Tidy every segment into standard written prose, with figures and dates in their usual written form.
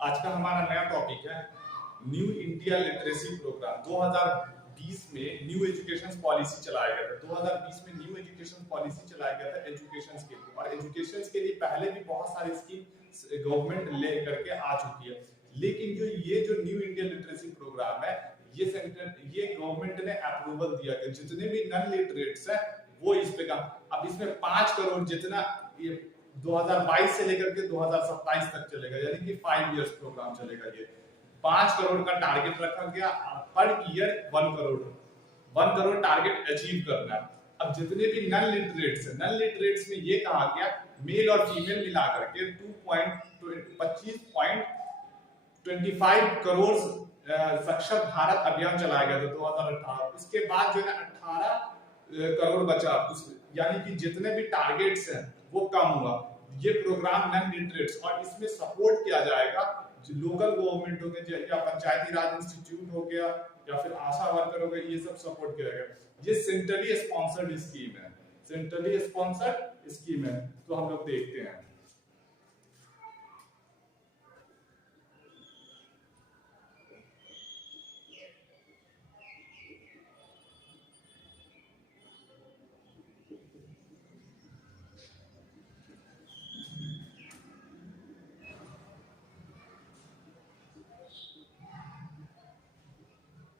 आज का हमारा नया टॉपिक है न्यू इंडिया लिटरेसी प्रोग्राम। 2020 में न्यू एजुकेशन पॉलिसी चलाया गया था। 2020 में न्यू एजुकेशन पॉलिसी चलाया गया था एजुकेशन के लिए, और एजुकेशन के लिए पहले भी बहुत सारी स्कीम गवर्नमेंट ले करके आ चुकी है। लेकिन जो न्यू इंडिया लिटरेसी प्रोग्राम है, ये गवर्नमेंट ने अप्रूवल दिया कि जितने भी नॉन लिटरेट्स है वो इस पे काम। अब इसमें 5 करोड़ जितना ये 2022 से लेकर के 2027 तक चलेगा, यानी कि 5 इयर्स प्रोग्राम चलेगा। ये 5 करोड़ का टारगेट रखा गया, per year 1 crore target achieve करना है। अब जितने भी नॉन लिटरेट्स में ये कहा गया मेल और फीमेल मिला करके 25.25 करोड़ साक्षर भारत अभियान चलाया गया था 2018। उसके बाद जो है 18 करोड़ बचा, यानी कि जितने भी टारगेट्स हैं वो कम हुआ। ये प्रोग्राम नॉन लिटरेट्स, और इसमें सपोर्ट किया जाएगा जो लोकल गवर्नमेंट हो गए या पंचायती राज इंस्टीट्यूट हो गया या फिर आशा वर्कर हो गए, ये सब सपोर्ट किया जाएगा। ये सेंट्रली स्पॉन्सर्ड स्कीम है, सेंट्रली स्पॉन्सर्ड स्कीम है। तो हम लोग देखते हैं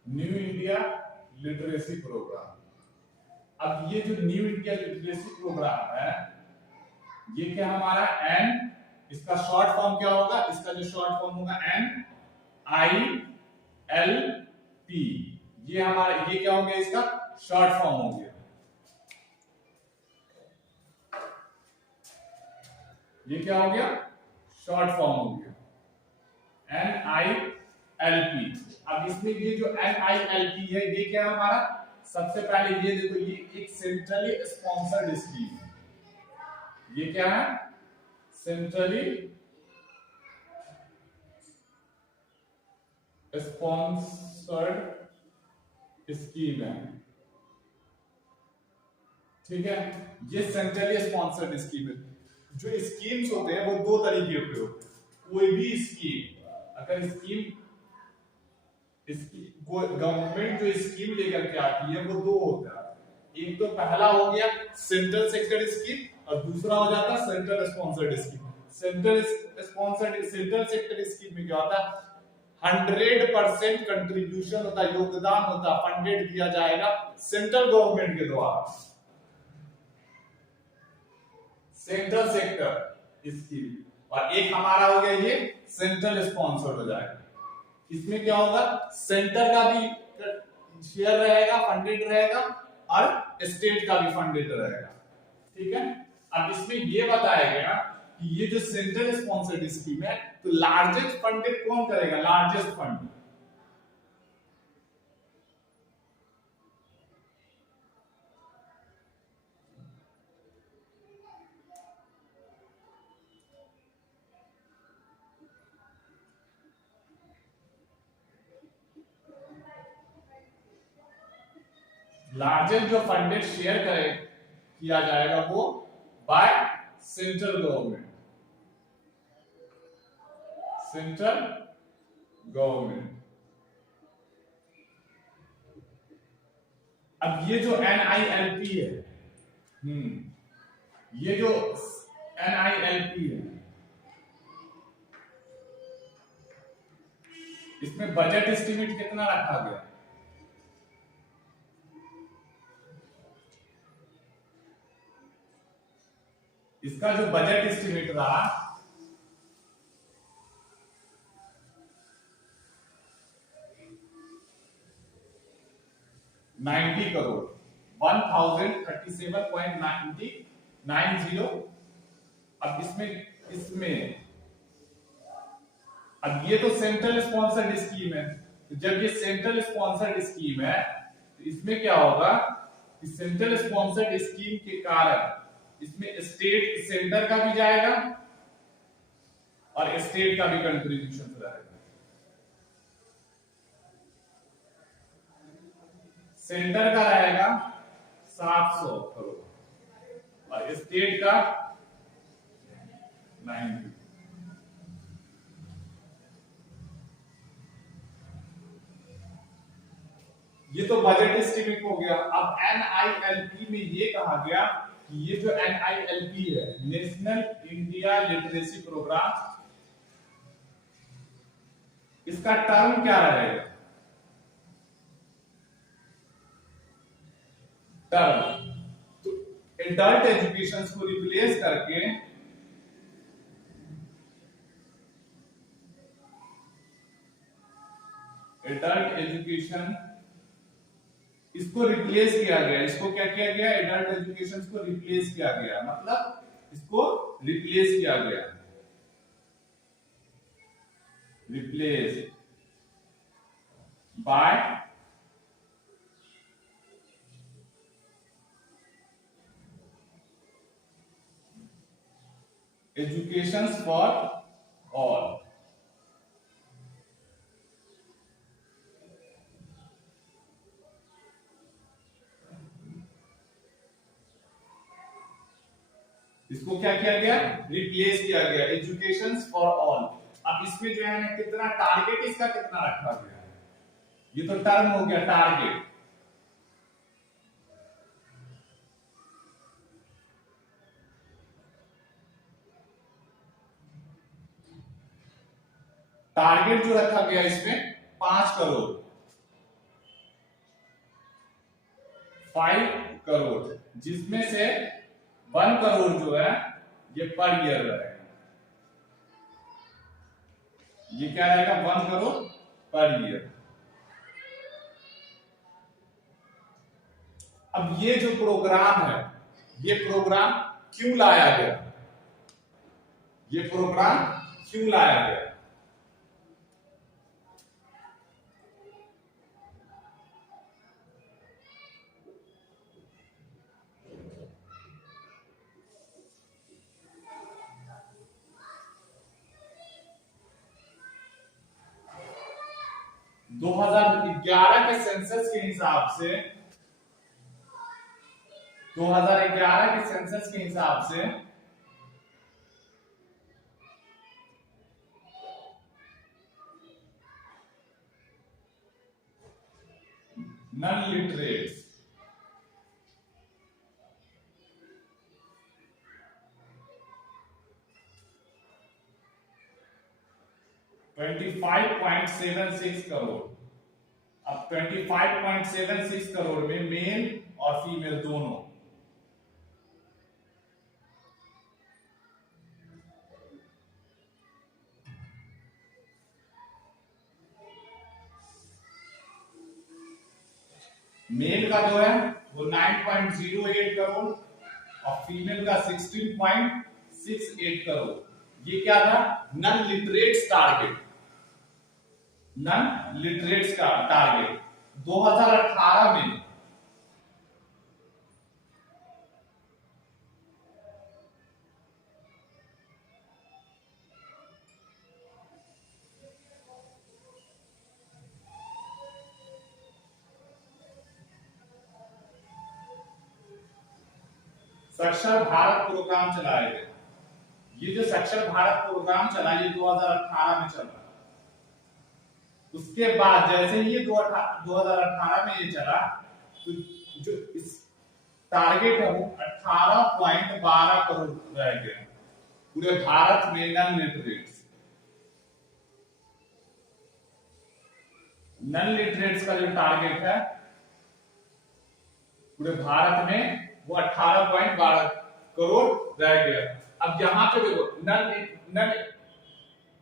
न्यू इंडिया लिटरेसी प्रोग्राम। अब ये जो न्यू इंडिया लिटरेसी प्रोग्राम है, ये क्या हमारा एन, इसका शॉर्ट फॉर्म क्या होगा? इसका जो शॉर्ट फॉर्म होगा NILP। ये हमारा ये क्या हो गया? इसका शॉर्ट फॉर्म हो गया। ये क्या हो गया? शॉर्ट फॉर्म हो गया NILP। अब इसमें ये जो NILP है, ये क्या है हमारा? सबसे पहले ये देखो, ये एक सेंट्रली स्पॉन्सर्ड स्कीम है। ये क्या है? सेंट्रली स्पॉन्सर्ड स्कीम है, ठीक है। ये सेंट्रली स्पॉन्सर्ड स्कीम है। जो स्कीम्स होते हैं वो 2 तरीके के होते हैं। कोई भी स्कीम, अगर स्कीम गवर्नमेंट जो स्कीम लेकर के आती है वो 2 होता है। एक तो पहला हो गया सेंट्रल सेक्टर स्कीम, और दूसरा हो जाता है central sponsored scheme. Central sector scheme में क्या होता है? 100% कंट्रीब्यूशन होता है, योगदान होता है, फंडेड किया जाएगा सेंट्रल गवर्नमेंट के द्वारा। सेंट्रल सेक्टर स्कीम, और एक हमारा हो गया ये सेंट्रल स्पॉन्सर्ड हो जाएगा। इसमें क्या होगा? सेंटर का भी शेयर रहेगा, फंडेड रहेगा, और स्टेट का भी फंडेड रहेगा, ठीक है। अब इसमें ये बताया गया कि ये जो सेंट्रल स्पॉन्सर्ड स्कीम है, तो लार्जेस्ट फंडेड कौन करेगा? लार्जेस्ट फंड, लार्जेस्ट जो फंडेड शेयर करे किया जाएगा वो by central government, central government. अब ये जो NILP है, ये जो NILP है, इसमें बजट एस्टिमेट कितना रखा गया? इसका जो बजट एस्टिमेट रहा 90 करोड़, 1037.90। अब इसमें अब ये तो सेंट्रल स्पॉन्सर्ड स्कीम है, तो जब ये सेंट्रल स्पॉन्सर्ड स्कीम है तो इसमें क्या होगा? इस सेंट्रल स्पॉन्सर्ड स्कीम के कारण इसमें स्टेट, सेंटर का भी जाएगा और स्टेट का भी कंट्रीब्यूशन रहेगा। सेंटर का रहेगा 700 करोड़ और स्टेट का 90। ये तो बजट एस्टिमेट हो गया। अब NILP में ये कहा गया कि ये जो NILP है, नेशनल इंडिया लिटरेसी प्रोग्राम, इसका टर्म क्या रहेगा? टर्म तो एडल्ट एजुकेशन को रिप्लेस करके एडल्ट एजुकेशन, इसको रिप्लेस किया गया। इसको क्या किया गया? एडल्ट एजुकेशन को रिप्लेस किया गया, मतलब इसको रिप्लेस किया गया, replace by education for all. इसको क्या किया गया? रिप्लेस किया गया, एजुकेशन फॉर ऑल। अब इसमें जो है ना, कितना टारगेट इसका कितना रखा गया है? ये तो टर्म हो गया, टारगेट। टारगेट जो रखा गया इसमें 5 करोड़, 5 करोड़, जिसमें से 1 करोड़ जो है ये पर ईयर रहेगा। ये क्या रहेगा? 1 करोड़ पर ईयर। अब ये जो प्रोग्राम है, ये प्रोग्राम क्यों लाया गया? ये प्रोग्राम क्यों लाया गया? दो 2011 के सेंसस के हिसाब से, 2011 के सेंसस के हिसाब से नॉन लिटरेट्स 25.76 करोड़। अब 25.76 करोड़ में मेल और फीमेल दोनों, मेल का जो है वो 9.08 करोड़ और फीमेल का 16.68 करोड़। ये क्या था? Non literates target, non literates का टारगेट 2018 में। साक्षर भारत प्रोग्राम चलाया गया। ये जो साक्षर भारत प्रोग्राम चला, ये 2018 में चल रहा है। उसके बाद जैसे ही ये 2018 में ये चला, तो जो इस टारगेट है वो 18.12 करोड़ रह गया पूरे भारत में। नॉन लिटरेट्स, नॉन लिटरेट्स का जो टारगेट है पूरे भारत में वो 18.12 करोड़ रह गया। अब यहां पे देखो, non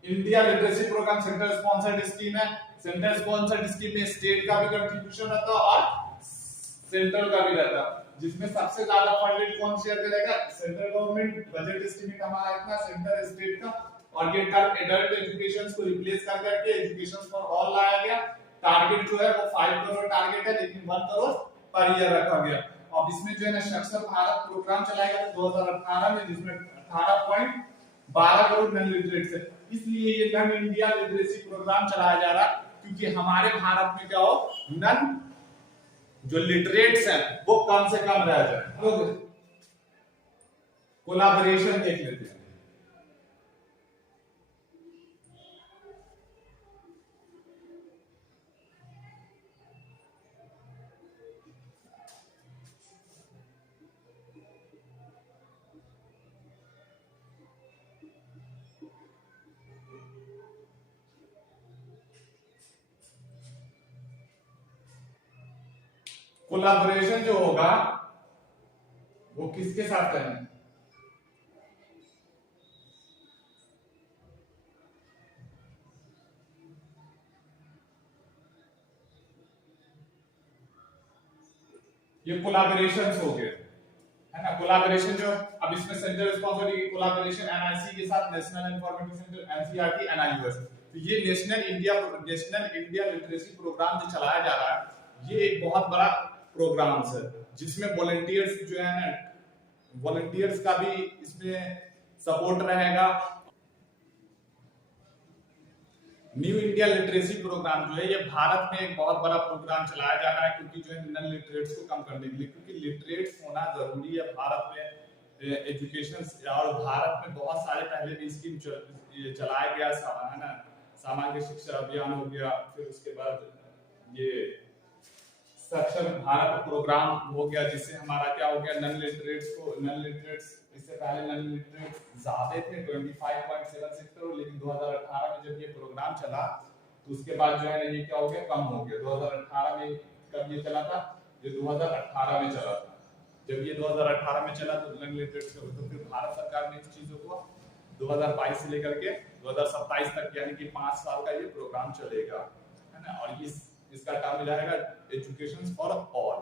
India literacy programme central sponsored scheme है। सेंट्रल स्पॉन्सर्ड स्कीम में स्टेट का भी कंट्रीब्यूशन रहता है और सेंट्रल का भी रहता है। जिसमें सबसे ज्यादा फंडेड कौन शेयर करेगा? Central government. बजट एस्टिमेट हमारा इतना सेंटर स्टेट का। और ये टर्म एडल्ट एजुकेशन को रिप्लेस कर करके एजुकेशन फॉर ऑल लाया गया। टारगेट जो है वो 5 करोड़ टारगेट है, लेकिन 1 करोड़ पर ईयर रखा गया। अब इसमें जो है ना, साक्षर भारत प्रोग्राम चलाया गया 2018 में, जिसमें 18.12 करोड़ नॉन लिटरेट्स है। इसलिए ये नॉन इंडिया लिटरेसी प्रोग्राम चलाया जा रहा, क्योंकि हमारे भारत में क्या हो, नॉन जो लिटरेट्स हैं वो कम से कम रह जाए। कोलाबोरेशन देख लेते हैं। कोलाबोरेशन जो होगा वो किसके साथ करेंगे? ये कोलाबोरेशन हो गए, है ना। कोलाबोरेशन जो अब इसमें सेंट्रल रिस्पांसिबिलिटी कोलाबोरेशन एनआईसी के साथ, national informative centre NCERT NIUS. तो ये नेशनल इंडिया लिटरेसी प्रोग्राम जो चलाया जा रहा है, ये एक बहुत बड़ा प्रोग्राम है जिसमें वॉलंटियर्स जो है ना, वॉलंटियर्स का भी इसमें सपोर्ट रहेगा। न्यू इंडिया लिटरेसी प्रोग्राम जो है ये भारत में एक बहुत बड़ा प्रोग्राम चलाया जा रहा है, क्योंकि जो है नन लिटरेट्स को कम करने के लिए, क्योंकि लिटरेट्स होना जरूरी है भारत में एजुकेशन। और भारत में बहुत सारे पहले भी स्कीम चलाया गया है ना, सामान्य शिक्षा अभियान हो गया, फिर उसके बाद ये साक्षर भारत प्रोग्राम हो गया, जिससे हमारा क्या हो गया, नन लिटरेट्स इससे पहले नन लिटरेट्स ज्यादा थे 25.76 करोड़, लेकिन 2018 में जब ये प्रोग्राम चला तो उसके बाद जो है ना ये क्या हो गया, कम हो गया। 2018 में कब ये चला था? ये 2018 में चला था। जब ये 2018 में चला तो नन लिटरेट्स तो फिर भारत सरकार ने इस चीजों को 2022 से लेकर के 2027 तक यानी कि 5 साल का ये प्रोग्राम चलेगा, है ना। और इसका टर्म रहेगा एजुकेशन फॉर ऑल।